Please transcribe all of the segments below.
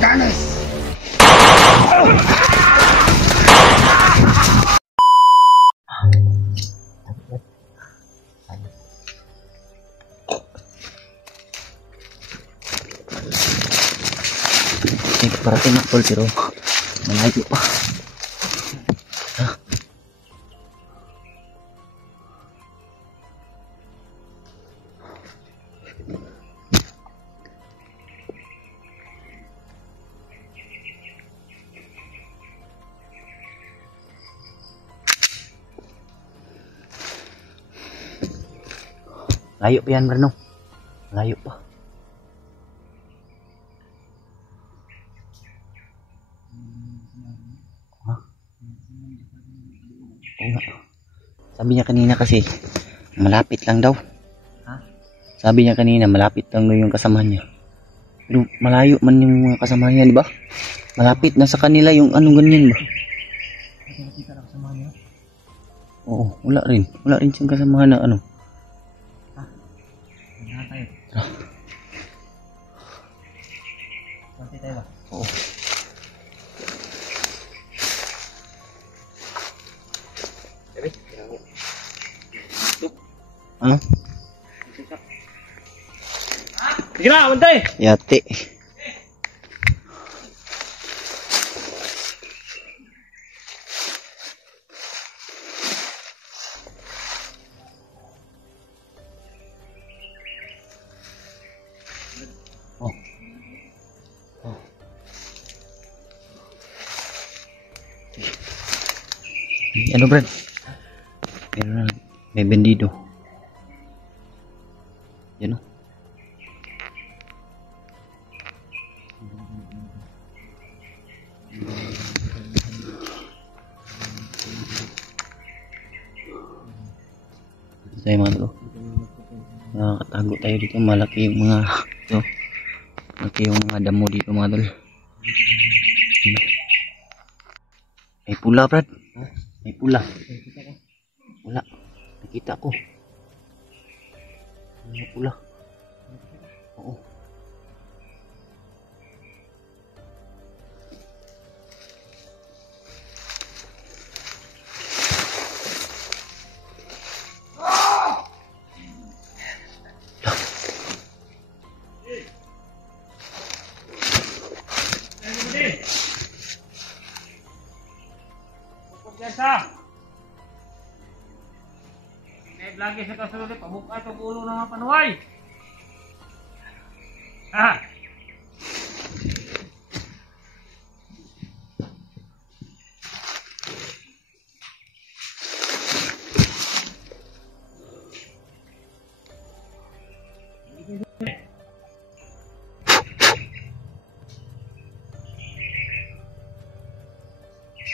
Ganes! Parating na tol pero malayo pa. Layo pa yan, Brano. Layo pa. Sabi niya kanina kasi malapit lang daw. Sabi niya kanina malapit lang daw yung kasama niya. Pero malayo man yung mga kasama niya, di ba? Malapit na sa kanila yung anong ganyan ba? Nakita na kasama niya? Oo, wala rin. Wala rin siyang kasama na ano. Tayo. Pati tayo ba? Oo. Ano? Sige na, bantay! Yate. Oh. Oh. Ano, Brad? May bandido. Yan o. Tayo mga to. Nakakatago tayo dito. Malaki yung mga ito. Malaki yung mga damo dito mga tol. May pula, Brad. May pula. Wala. Nakita ko. May pula. Oo. Lagi sa kasunod, pabuka itong ulo ng mga panuway. Ha?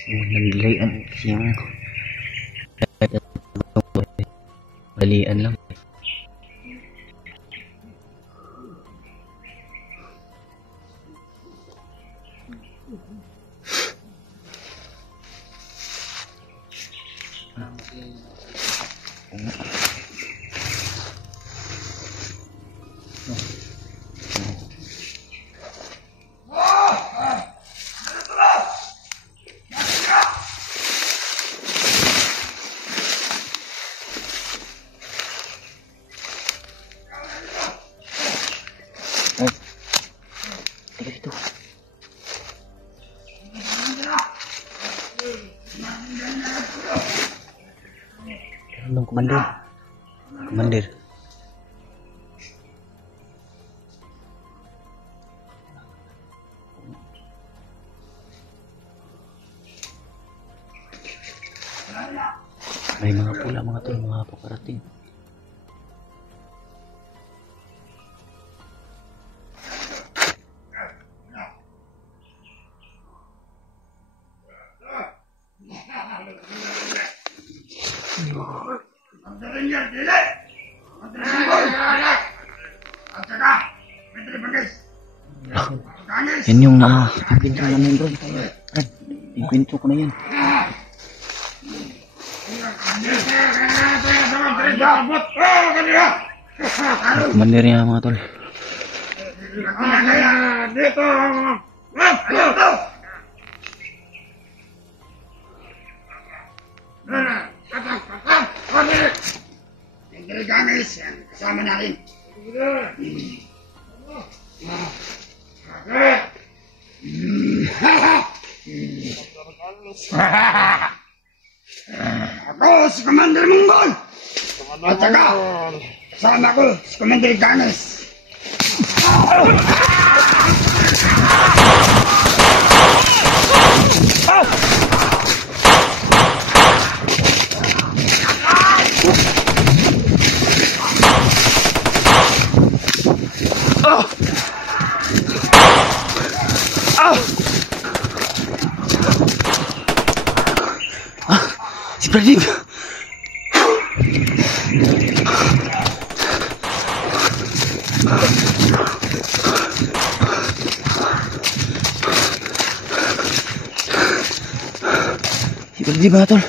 Naglayan siyang balian lang. Anong komandir? Komandir. May mga pula mga tol, mga paparating. Yan yung pinto namin bro. Brad, yung pinto ko na yan. Komander niya mga tol. Tinggal gamis yang kasama natin. Ako si Commander Monggol. At saka kasama ko si Commander Ganes. Si Pradeep. Si Pradeep mga tol.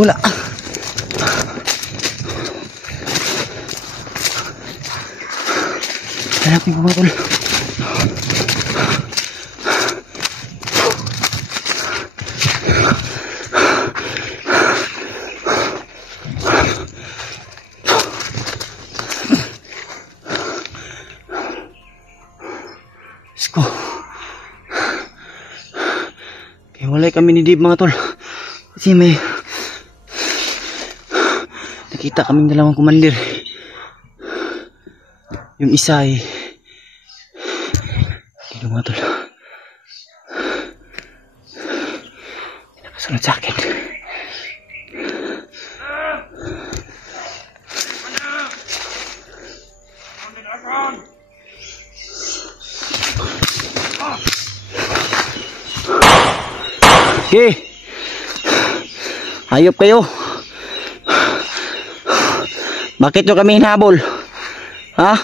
Wala. Hanapin ko mga tol. Sko. Kaya walay kami ni Dave mga tol. Kasi may nakita kaming dalawang commander. Yung isa ay dito mga tol. Nakasunod sa akin. Okay. Hayop kayo. Bakit nyo kami hinahabol? Ha?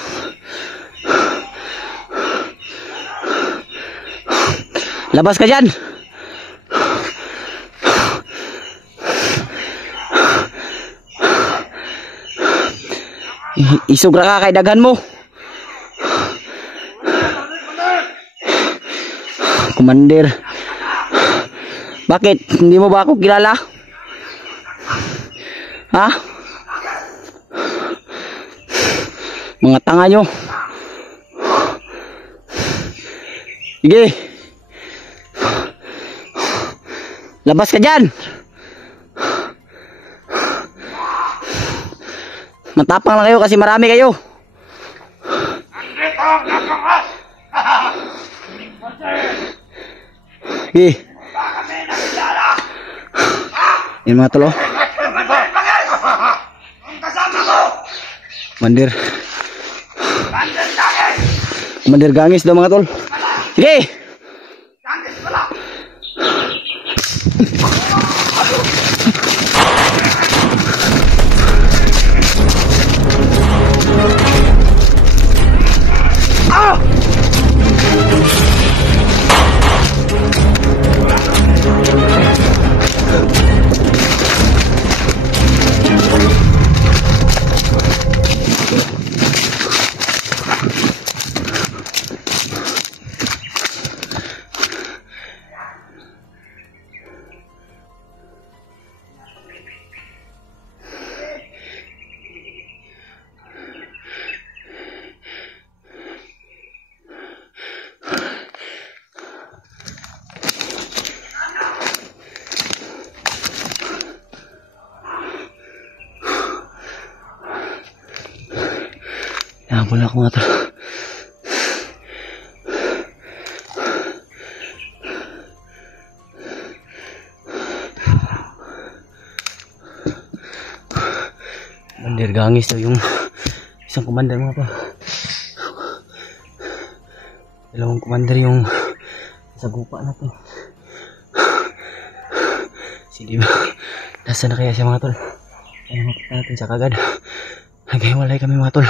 Labas ka dyan. Isugra ka kay daghan mo. Commander. Bakit? Hindi mo ba ako kilala? Ha? Mga tanga nyo. Sige. Labas ka dyan. Matapang lang kayo kasi marami kayo. Sige. Yan mga tolo. Mandir. Mandir gangis daw mga tol. Sige. Nahabol ako mga tol. Mandir gangis daw yung isang commander mga tol. Dalawang commander yung sa gupa na to. Sige ba? Nasaan na kaya siya mga tol? Kaya makita natin sa kagad. Naghiwalay kami mga tol.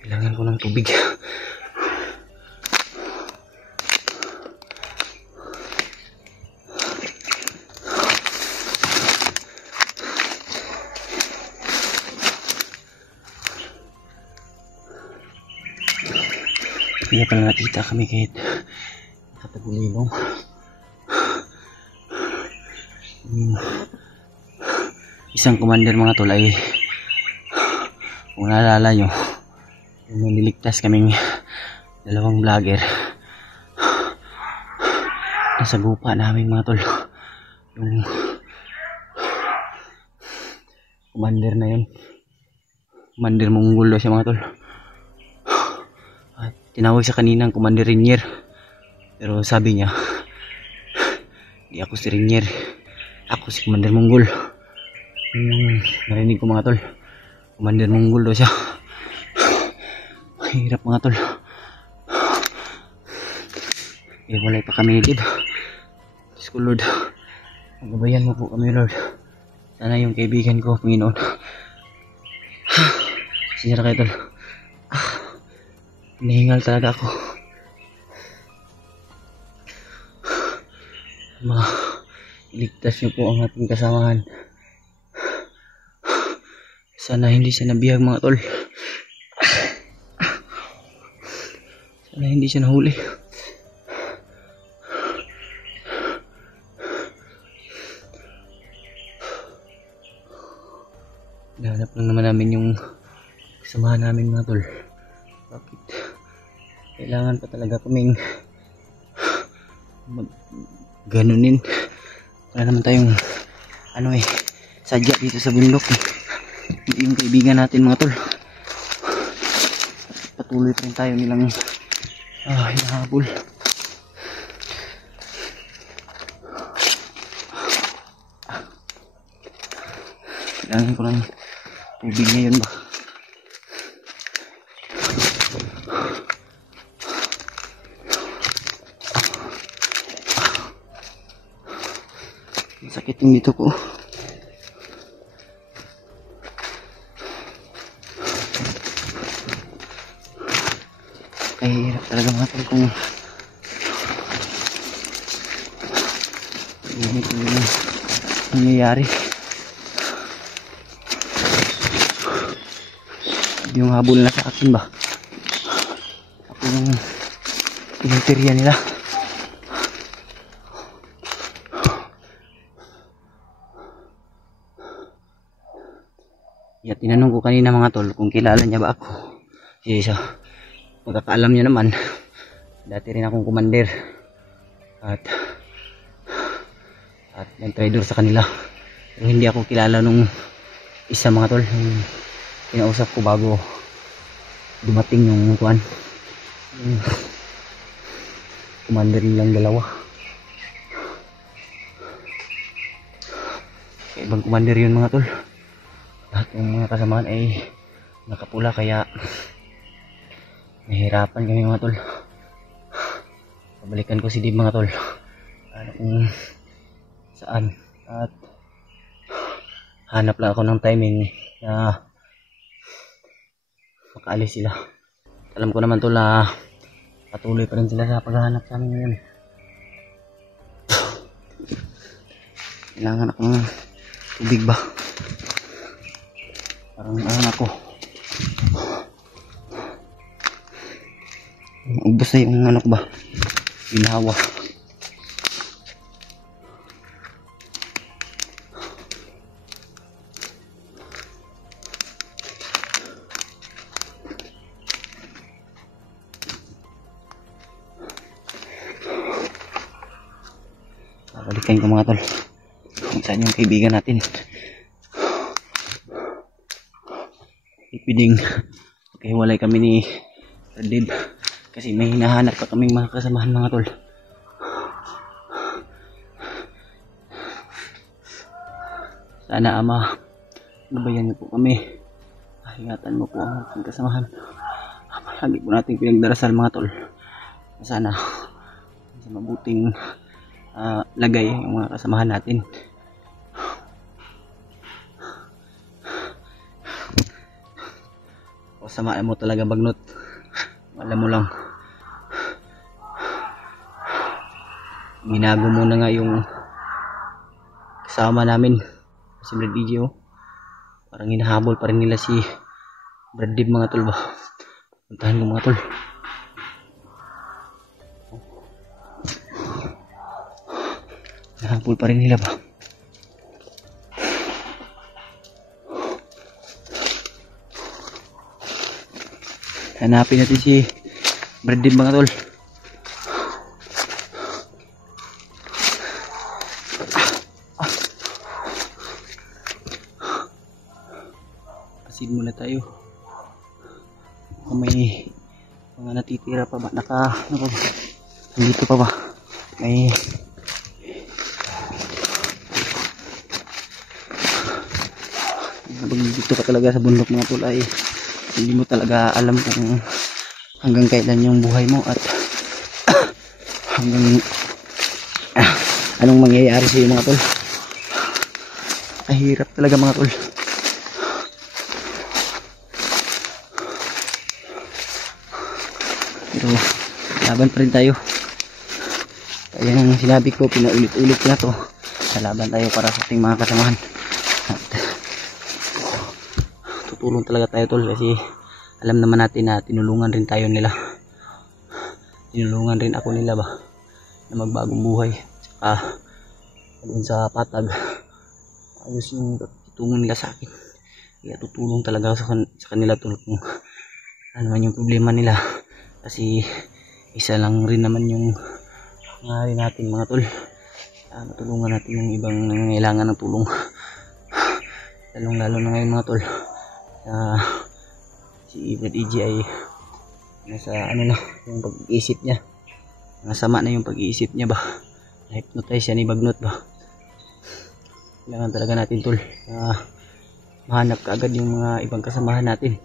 Kailangan ko ng tubig. Hindi pala nakita kami kahit nakatagulilong. Isang commander mga tol ay kung naalala nyo, yung niligtas kaming dalawang vlogger nasa gupa namin mga tol. Yung commander na yun, commander Monggol siya mga tol. At tinawag sa kaninang commander Rinier, pero sabi niya di ako si Rinier, ako si commander Monggol. Narinig ko mga tol, commander Monggol daw siya. Mahirap mga tol. Walay pa kami dito. Diyos ko Lord, magabayan mo po kami Lord. Sana yung kaibigan ko Panginoon. Sinyara kayo tol. Hinihingal talaga ako. Iligtas niyo po ang ating kasamahan. Sana hindi siya nabiyag mga tol. Sana hindi siya nahuli. Nahanap lang naman namin yung kasamahan namin mga tol. Bakit kailangan pa talaga kaming ganunin? Wala naman tayong sadya dito sa bundok eh. Hindi yung kaibigan natin mga tol. Patuloy pa rin tayo nilang hinahabol. Kailangan ko ng tubig ngayon ba? Sakit yung dito ko. Ay, hirap talaga mga tol kung ganito yung nangyayari. Yung habol na sa akin ba? Ako yung interior nila. Yeah, tinanong ko kanina mga tol kung kilala niya ba ako. Kasi sa pagkakaalam niya naman, dati rin akong commander at nag-trader sa kanila. Pero hindi ako kilala nung isa mga tol. Yung kinausap ko bago dumating yung kuan. Yung commander nilang dalawa. Ibang commander yun mga tol. Lahat ng mga kasamaan ay nakapula kaya nahihirapan kami mga tol. Pabalikan ko si Dib mga tol. Kung saan at hanap lang ako ng timing na makaalis sila. Alam ko naman tol na patuloy pa rin sila sa paghahanap sa amin ngayon. Kailangan ako ng tubig ba? Parang ako ubos na yung anak ba ginawa. Balikan ko mga tol kung saan yung kaibigan natin. Ipiding magkahiwalay kami ni Dib kasi may hinahanap pa kaming mga kasamahan mga tol. Sana Ama, nabayan niyo po kami. Ingatan mo po ang ating kasamahan. Lagi po natin pinagdarasal mga tol. Sana sa mabuting lagay yung mga kasamahan natin. O samaan mo talaga bagnot. Alam mo lang, minago mo na nga yung kasama namin, si Brad EJ, oh. Parang hinahabol pa rin nila si Brad Dib, mga tol ba. Puntahan ko, mga tol. Hinahabol pa rin nila ba. Hanapin natin si Brad Dib, mga tol. Asin muna tayo. Kung may mga natitira pa ba, ano pa ba? Dito pa ba? May habang dito ka talaga sa bundok, mga tol, ay hindi mo talaga alam kung hanggang kailan yung buhay mo at hanggang anong mangyayari sa iyo, mga tol. Ay hirap talaga, mga tol. Pero laban pa rin tayo. Kaya yung sinabi ko, pinaulit-ulit ko na to, laban tayo para sa ating mga kasamahan. At tutulong talaga tayo, tol, kasi alam naman natin na tinulungan rin tayo nila. Tinulungan rin ako nila ba na magbagong buhay. Saka doon sa patag, ayos yung itungo nila sa akin. Kaya tutulong talaga ako sa kanila, tol, kung ano man yung problema nila. Kasi isa lang rin naman yung nangyari natin, mga tol. Matulungan natin yung ibang nangangailangan ng tulong. Lalong lalo na ngayon, mga tol. Si Brad EJ ay nasa ano na yung pag-iisip niya. Nasama na yung pag-iisip niya ba. Na-hypnotize siya ni Bagnot ba. Kailangan talaga natin, tol, mahanap kaagad yung mga ibang kasamahan natin.